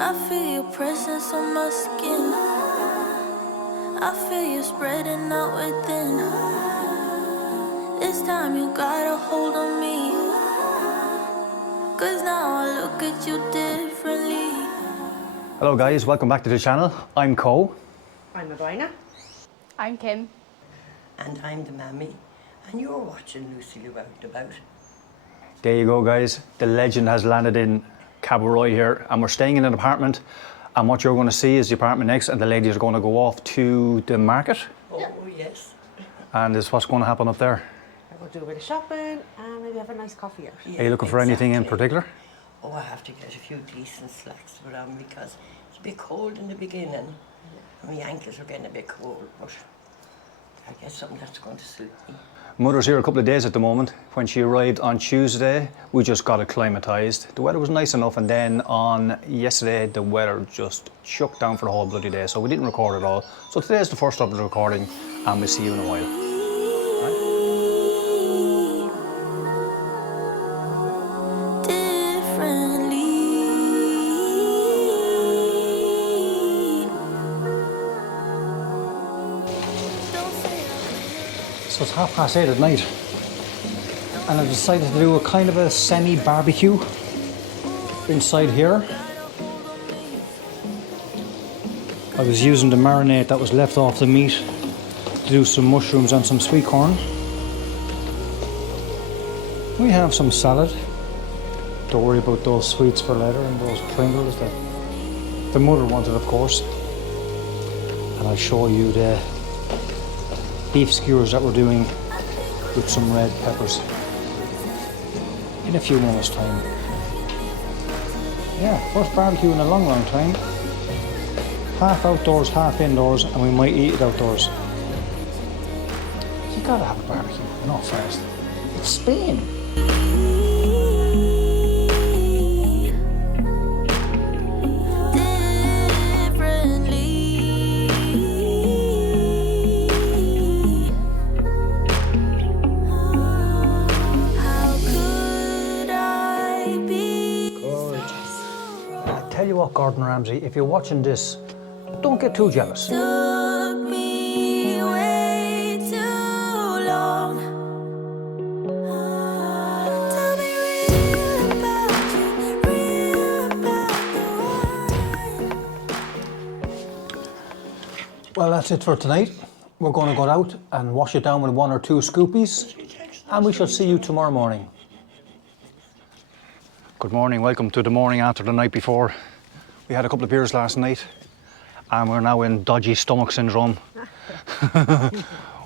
I feel your presence on my skin. I feel you spreading out within. This time you got a hold on me. 'Cause now I look at you differently. Hello guys, welcome back to the channel. I'm Co. I'm Adina. I'm Kim. And I'm the mammy, and you're watching Lucy Lou Out and About. There you go guys, the legend has landed in Cabo Roig here and we're staying in an apartment, and what you're going to see is the apartment next, and the ladies are going to go off to the market. Oh, yes. And this is what's going to happen up there. I'm going to do a bit of shopping and maybe have a nice coffee out. Yeah, Are you looking for anything in particular? Oh, I have to get a few decent slacks to put on because it's a bit cold in the beginning. And my ankles are getting a bit cold, but I guess something that's going to suit me. Mother's here a couple of days at the moment. When she arrived on Tuesday, we just got acclimatised. The weather was nice enough, and then on yesterday, the weather just shook down for the whole bloody day, so we didn't record at all. So today's the first of the recording, and we'll see you in a while. So it's 8:30 at night, and I've decided to do a kind of a semi-barbecue inside here. I was using the marinade that was left off the meat to do some mushrooms and some sweet corn. We have some salad. Don't worry about those sweets for later and those Pringles that the mother wanted, of course. And I'll show you the beef skewers that we're doing with some red peppers in a few moments' time. Yeah, first barbecue in a long time. Half outdoors, half indoors, and we might eat it outdoors. You gotta have a barbecue, not fast. It's Spain. Tell you what, Gordon Ramsay, if you're watching this, don't get too jealous. Took me way too long. Tell me real about you, real about the wine. Well, that's it for tonight. We're going to go out and wash it down with 1 or 2 scoopies, and we shall see you tomorrow morning. Good morning, welcome to the morning after the night before. We had a couple of beers last night and we're now in dodgy stomach syndrome.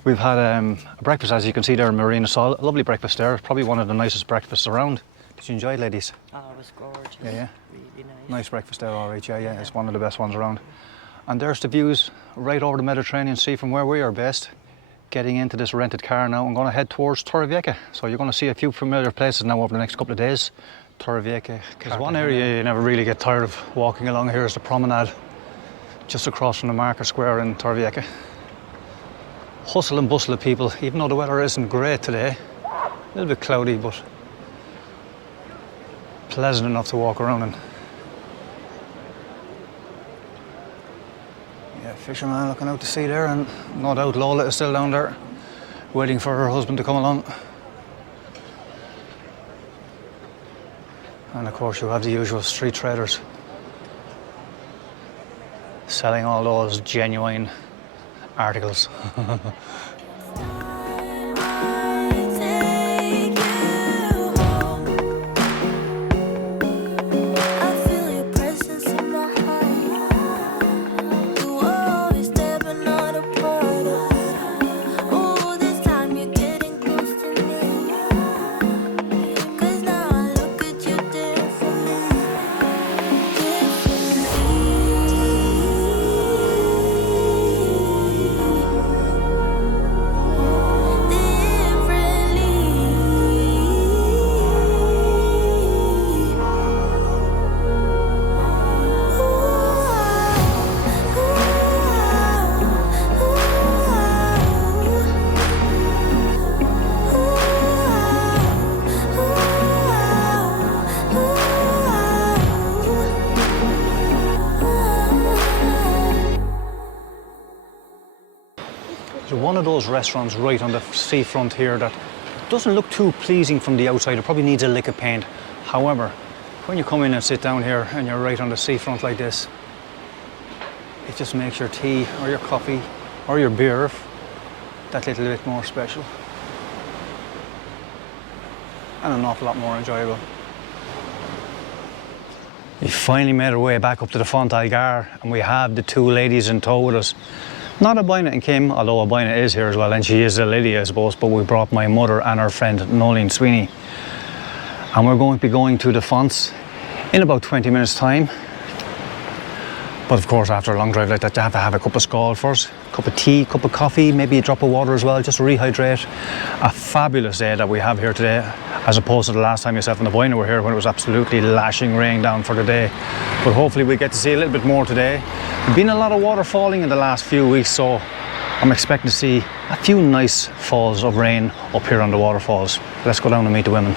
We've had a breakfast, as you can see there in Marina Sol. A lovely breakfast there, probably one of the nicest breakfasts around. Did you enjoy it, ladies? Oh, it was gorgeous. Yeah. Really nice. Nice breakfast there, all right, yeah. It's one of the best ones around. And there's the views right over the Mediterranean Sea from where we are based. Getting into this rented car now, I'm going to head towards Torrevieja. So you're going to see a few familiar places now over the next couple of days. Torrevieja. There's one area you never really get tired of walking along here is the promenade, just across from the Market Square in Torrevieja. Hustle and bustle of people, even though the weather isn't great today. A little bit cloudy, but pleasant enough to walk around in. Yeah, fisherman looking out to sea there, and no doubt Lola is still down there, waiting for her husband to come along. And of course you have the usual street traders selling all those genuine articles. one of those restaurants right on the seafront here that doesn't look too pleasing from the outside. It probably needs a lick of paint. However, when you come in and sit down here and you're right on the seafront like this, it just makes your tea or your coffee or your beer that little bit more special and an awful lot more enjoyable. We finally made our way back up to the Font Algar, and we have the two ladies in tow with us. Not Abina and Kim, although Abina is here as well, and she is a lady, I suppose, but we brought my mother and her friend Nolene Sweeney. And we're going to be going to the fonts in about 20 minutes' time. But of course, after a long drive like that, you have to have a cup of scald first, a cup of tea, cup of coffee, maybe a drop of water as well, just to rehydrate. A fabulous day that we have here today, as opposed to the last time yourself and the boy were here when it was absolutely lashing rain down for the day. But hopefully we get to see a little bit more today. There's been a lot of water falling in the last few weeks, so I'm expecting to see a few nice falls of rain up here on the waterfalls. Let's go down and meet the women.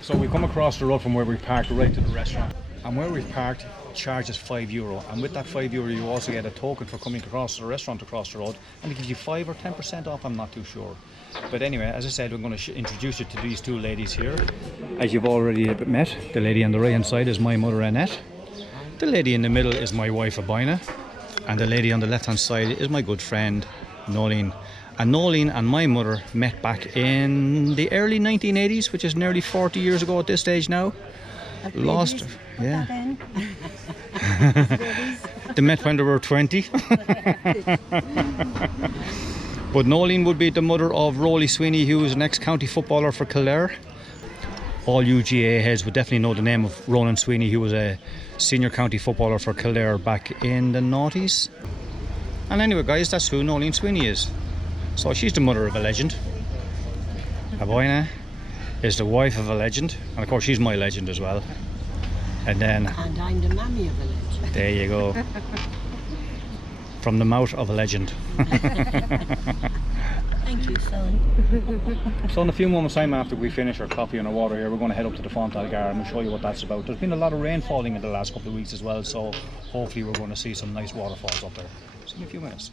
So we come across the road from where we parked right to the restaurant, and where we've parked charges €5, and with that €5 you also get a token for coming across the restaurant across the road, and it gives you 5 or 10% off, I'm not too sure. But anyway, as I said, we're going to introduce you to these two ladies here. As you've already met, the lady on the right hand side is my mother Annette, the lady in the middle is my wife Abina, and the lady on the left hand side is my good friend Nolene. And Nolene and my mother met back in the early 1980s, which is nearly 40 years ago at this stage now. Lost, yeah. They met when they were 20. But Nolene would be the mother of Rolly Sweeney, who is an ex-county footballer for Kildare. All UGA heads would definitely know the name of Roland Sweeney, who was a senior county footballer for Kildare back in the noughties. And anyway, guys, that's who Nolene Sweeney is. So she's the mother of a legend. Abina is the wife of a legend, and of course she's my legend as well. And then... And I'm the mammy of a legend. There you go. From the mouth of a legend. Thank you, son. So in a few moments time after we finish our coffee and our water here, we're going to head up to the Font Algar and we'll show you what that's about. There's been a lot of rain falling in the last couple of weeks as well, so hopefully we're going to see some nice waterfalls up there. See you in a few minutes.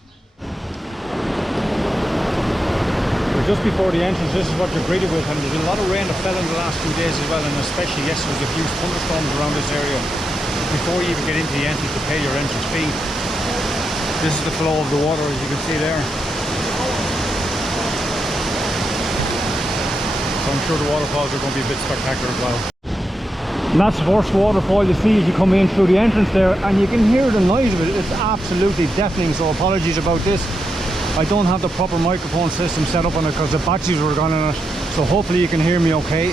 We're just before the entrance. This is what you're greeted with, and there's a lot of rain that fell in the last few days as well, and especially yesterday there was a few thunderstorms around this area. Before you even get into the entrance to pay your entrance fee, this is the flow of the water, as you can see there. So I'm sure the waterfalls are going to be a bit spectacular as well. And that's the first waterfall you see as you come in through the entrance there, and you can hear the noise of it. It's absolutely deafening, so apologies about this. I don't have the proper microphone system set up on it because the batteries were gone in it, so hopefully you can hear me okay.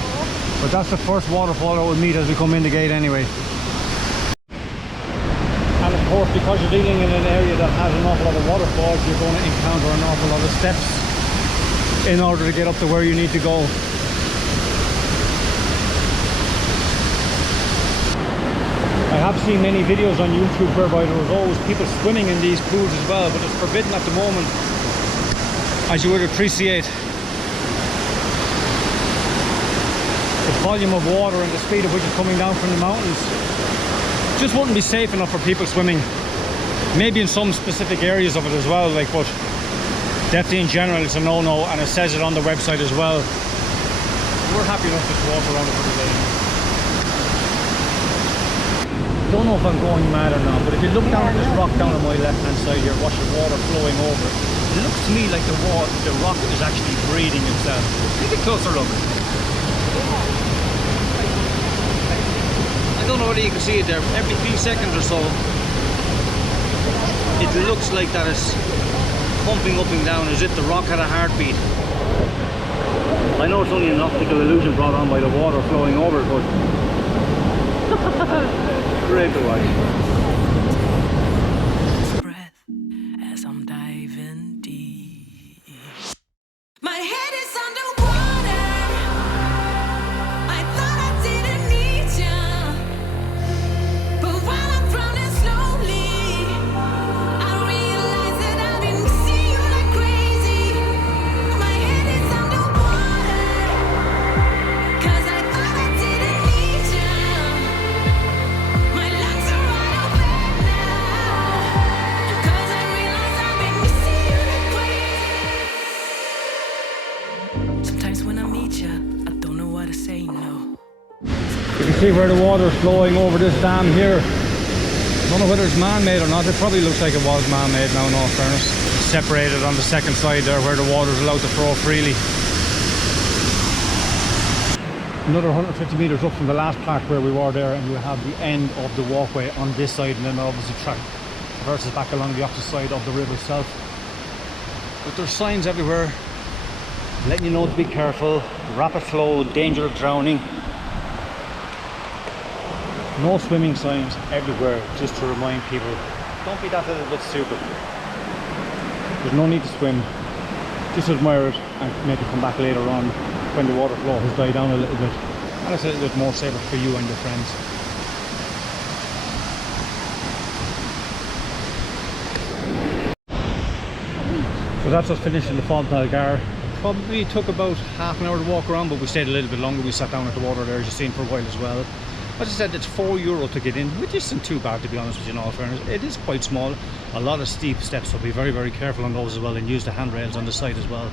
But that's the first waterfall that we'll meet as we come in the gate anyway. And of course, because you're dealing in an area that has an awful lot of waterfalls, you're going to encounter an awful lot of steps in order to get up to where you need to go. I have seen many videos on YouTube whereby there was always people swimming in these pools as well, but it's forbidden at the moment, as you would appreciate. The volume of water and the speed of which is coming down from the mountains just wouldn't be safe enough for people swimming. Maybe in some specific areas of it as well, like, but definitely in general it's a no-no, and it says it on the website as well. We're happy enough to walk around it for the day. Don't know if I'm going mad or not, but if you look down at this rock down on my left hand side here, watch the water flowing over it, it looks to me like the rock is actually breathing itself. Take a closer look. I don't know whether you can see it there, every few seconds or so it looks like that it's pumping up and down as if the rock had a heartbeat. I know it's only an optical illusion brought on by the water flowing over it, but great to watch. Breath as I'm diving deep. My head is underwater. I thought I didn't need you, but while I'm drowning slowly, I realize that I've been missing you like crazy. My head is underwater, 'cause I thought I didn't need you. My lungs are wide open. You can see where the water is flowing over this dam here. I don't know whether it's man-made or not. It probably looks like it was man-made now, in all fairness. It's separated on the second side there where the water is allowed to flow freely. Another 150 metres up from the last part where we were there, and you have the end of the walkway on this side, and then obviously track traverses back along the opposite side of the river itself. But there's signs everywhere letting you know to be careful, rapid flow, danger of drowning. No swimming signs everywhere, just to remind people, don't be that little bit stupid. There's no need to swim, just admire it and maybe come back later on when the water flow has died down a little bit, and it's a little bit more safer for you and your friends. So that's us finishing the Font Algar. Probably took about half an hour to walk around, but we stayed a little bit longer. We sat down at the water there, as you've seen, for a while as well. As I said, it's €4 to get in, which isn't too bad, to be honest with you, in all fairness. It is quite small, a lot of steep steps, so be very, very careful on those as well, and use the handrails on the side as well.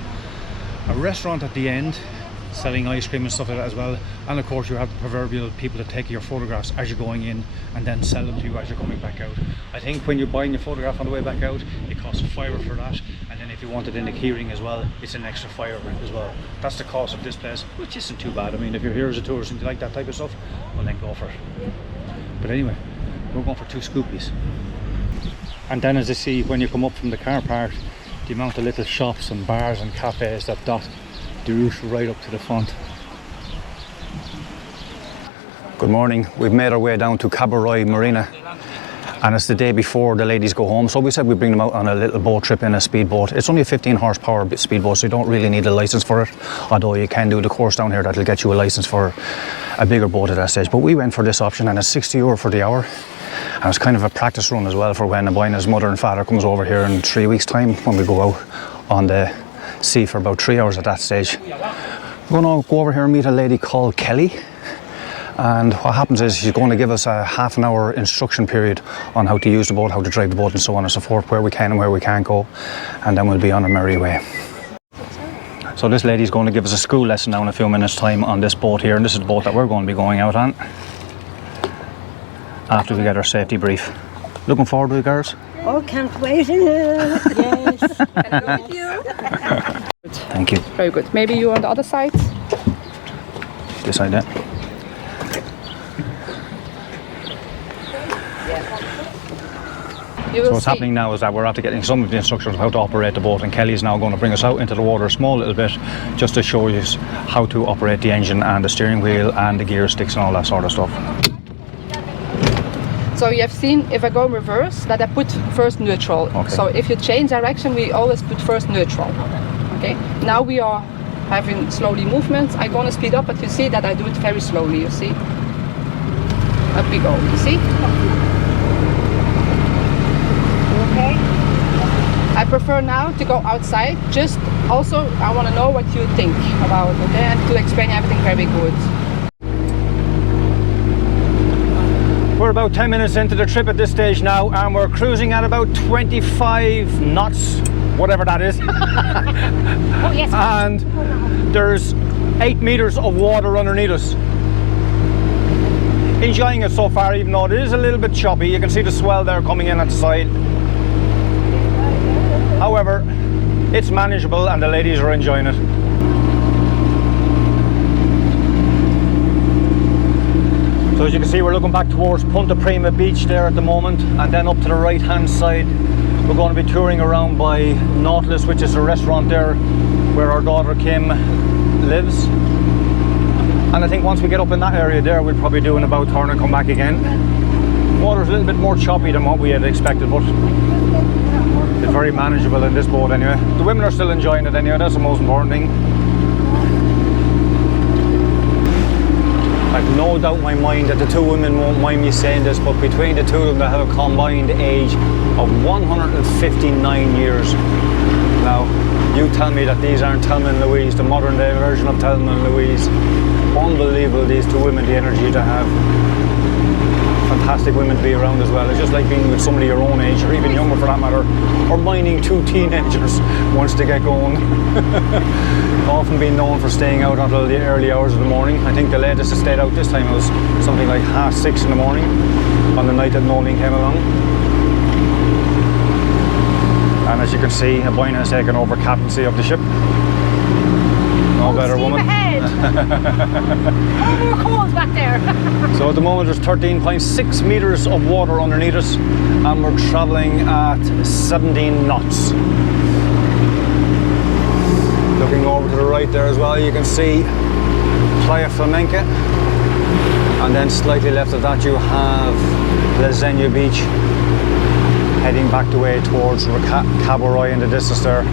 A restaurant at the end, selling ice cream and stuff like that as well, and of course you have the proverbial people that take your photographs as you're going in and then sell them to you as you're coming back out. I think when you're buying your photograph on the way back out, it costs €5 for that, and then if you want it in the keyring as well, it's an extra €5 as well. That's the cost of this place, which isn't too bad. I mean, if you're here as a tourist and you like that type of stuff, well then go for it. But anyway, we're going for 2 scoopies. And then, as you see when you come up from the car park, the amount of little shops and bars and cafes that dot the route right up to the front. Good morning. We've made our way down to Cabo Roig Marina, and it's the day before the ladies go home, so we said we'd bring them out on a little boat trip in a speedboat. It's only a 15 horsepower speedboat, so you don't really need a license for it, although you can do the course down here that'll get you a license for a bigger boat at that stage. But we went for this option, and it's €60 for the hour, and it's kind of a practice run as well for when Abina's mother and father comes over here in 3 weeks' time, when we go out on the sea for about 3 hours at that stage. We're going to go over here and meet a lady called Kelly, and what happens is she's going to give us a half an hour instruction period on how to use the boat, how to drive the boat and so on and so forth, where we can and where we can't go, and then we'll be on our merry way. So this lady's going to give us a school lesson now in a few minutes time on this boat here, and this is the boat that we're going to be going out on after we get our safety brief. Looking forward to it, girls? Oh, can't wait in here. Yes. Hello with you. Thank you. Very good. Maybe you on the other side? This side there. So what's happening now is that we're after getting some of the instructions of how to operate the boat, and Kelly's now going to bring us out into the water a small little bit just to show you how to operate the engine and the steering wheel and the gear sticks and all that sort of stuff. So you have seen, if I go in reverse, that I put first neutral. Okay. So if you change direction, we always put first neutral. Okay. Now we are having slowly movements. I'm going to speed up, but you see that I do it very slowly, you see? Up we go, you see? Okay. I prefer now to go outside. Just also, I want to know what you think about it, okay? And to explain everything very good. We're about 10 minutes into the trip at this stage now, and we're cruising at about 25 knots, whatever that is. Oh, yes. And there's 8 meters of water underneath us. Enjoying it so far, even though it is a little bit choppy. You can see the swell there coming in at the side. However, it's manageable and the ladies are enjoying it. So as you can see, we're looking back towards Punta Prima Beach there at the moment, and then up to the right hand side we're going to be touring around by Nautilus, which is a restaurant there where our daughter Kim lives. And I think once we get up in that area there, we'll probably do an about turn and come back again. Water's a little bit more choppy than what we had expected, but it's very manageable in this boat anyway. The women are still enjoying it anyway, that's the most important thing. I've no doubt in my mind that the 2 women won't mind me saying this, but between the 2 of them, they have a combined age of 159 years. Now, you tell me that these aren't Thelma and Louise, the modern day version of Thelma and Louise. Unbelievable, these 2 women, the energy they have. fantastic women to be around as well. It's just like being with somebody your own age, or even younger for that matter, or minding two teenagers once they get going. Often been known for staying out until the early hours of the morning. I think the latest that stayed out this time was something like 6:30 in the morning on the night that Nolene came along. And as you can see, Aboyna has taken over captaincy of the ship. No better woman. Oh, cold back there. So at the moment there's 13.6 metres of water underneath us, and we're travelling at 17 knots. Looking over to the right there as well, you can see Playa Flamenca, and then slightly left of that you have La Zenia beach, heading back the way towards Cabo Roig in the distance there.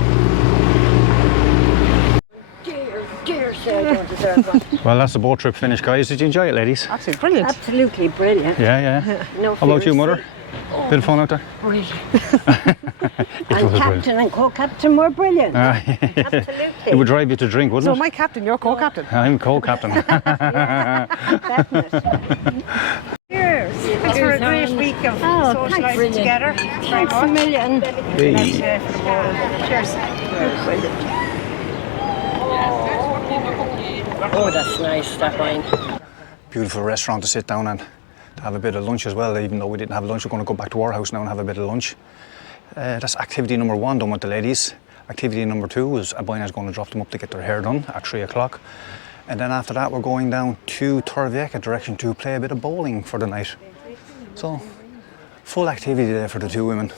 Well, that's the boat trip finished, guys. Did you enjoy it, ladies? Absolutely brilliant. Absolutely brilliant. Yeah. No How about you, fears. Mother? Bit of fun out there? Brilliant. It And was captain and co-captain were brilliant. brilliant. Absolutely. It would drive you to drink, wouldn't So it? my captain, you're co-captain. I'm co-captain. Definitely. Cheers. Thanks for a great week of thanks, socialising brilliant. together. Thanks a million. Cheers. Oh, that's nice, that wine. Beautiful restaurant to sit down and to have a bit of lunch as well. Even though we didn't have lunch, we're going to go back to our house now and have a bit of lunch. That's activity number 1 done with the ladies. Activity number 2 is Aboyna's going to drop them up to get their hair done at 3 o'clock. And then after that, we're going down to Torrevieja direction to play a bit of bowling for the night. So, full activity there for the 2 women.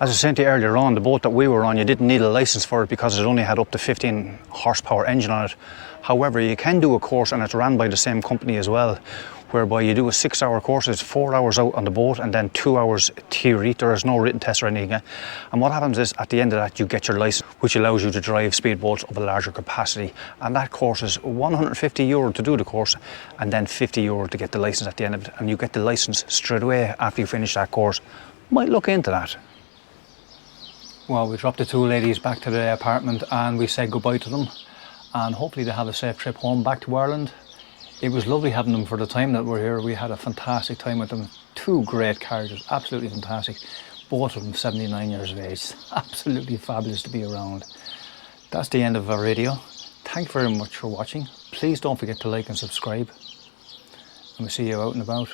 As I said to you earlier on, the boat that we were on, you didn't need a licence for it because it only had up to 15 horsepower engine on it. However, you can do a course, and it's run by the same company as well, whereby you do a 6-hour course. It's 4 hours out on the boat and then 2 hours theory. There is no written test or anything. And what happens is, at the end of that, you get your licence, which allows you to drive speedboats of a larger capacity. And that course is €150 to do the course, and then €50 to get the licence at the end of it. And you get the licence straight away after you finish that course. Might look into that. Well, we dropped the 2 ladies back to the apartment and we said goodbye to them. And hopefully they have a safe trip home back to Ireland. It was lovely having them for the time that we're here. We had a fantastic time with them. 2 great characters, absolutely fantastic. Both of them 79 years of age. Absolutely fabulous to be around. That's the end of our video. Thank you very much for watching. Please don't forget to like and subscribe. And we'll see you out and about.